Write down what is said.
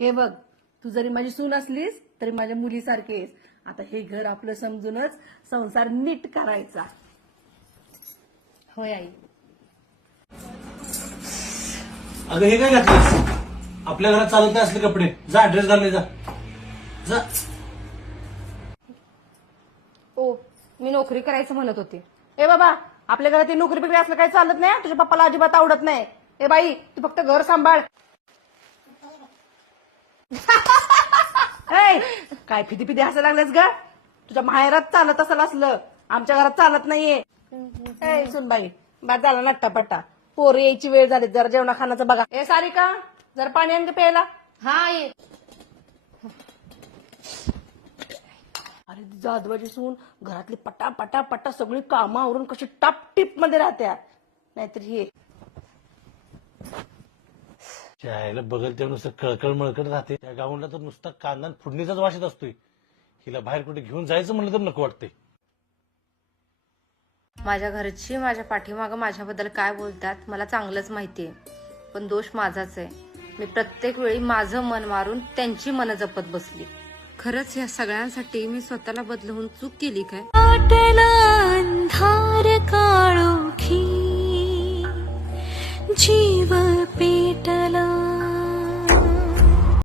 हे बघ, तू जरी माझी सून असलीस तरी माझ्या मुलीसारखी आहेस. आता हे घर आपलं समजूनच संसार नीट करायचा. होय आई. अगं हे काय घातलंस? आपल्या घरात चालत नाही असले कपडे. जा ड्रेस घालणे जा. जा. ओ, मी नोकरी करायचं म्हणत होते. ए बाबा, आपल्या घरात नोकरी बिकरी असलं काही चालत नाही. तुझ्या पप्पाला अजिबात आवडत नाही. ए बाई, तू फक्त घर सांभाळ. ए, काय फिदी फिदी हसायला लागलेस ग? तुझ्या माहेरात चालत असेल असलं, आमच्या घरात चालत नाहीये. ए सुनबाई, बाद झाला नट्टापट्टा. पोरं यायची वेळ झाली, जरा जेवणा खाण्याचं बघा. ए सारिका, जरा पाणी आण प्यायला. हा आई. अरे जाधवाची सून घरातली पटा पटा पटा सगळी कामं आवरून कशी टाप टिप मध्ये राहत्या. नाहीतर हे त्याला बघल तेव्हा नुसतं कळकळ मळकळ राहते. त्या गाऊनला तर नुसता कांदा फुडणीचाच वाशत असतोय. हिला बाहेर कुठे घेऊन जायचं म्हणलं तर नको वाटते. माझ्या घरची माझ्या पाठीमागं माझ्याबद्दल काय बोलतात मला चांगलंच माहितीये, पण दोष माझाच आहे. मी प्रत्येक वेळी माझं मन मारून त्यांची मनं जपत बसली. खरंच या सगळ्यांसाठी मी स्वतःला बदलून चूक केली काय?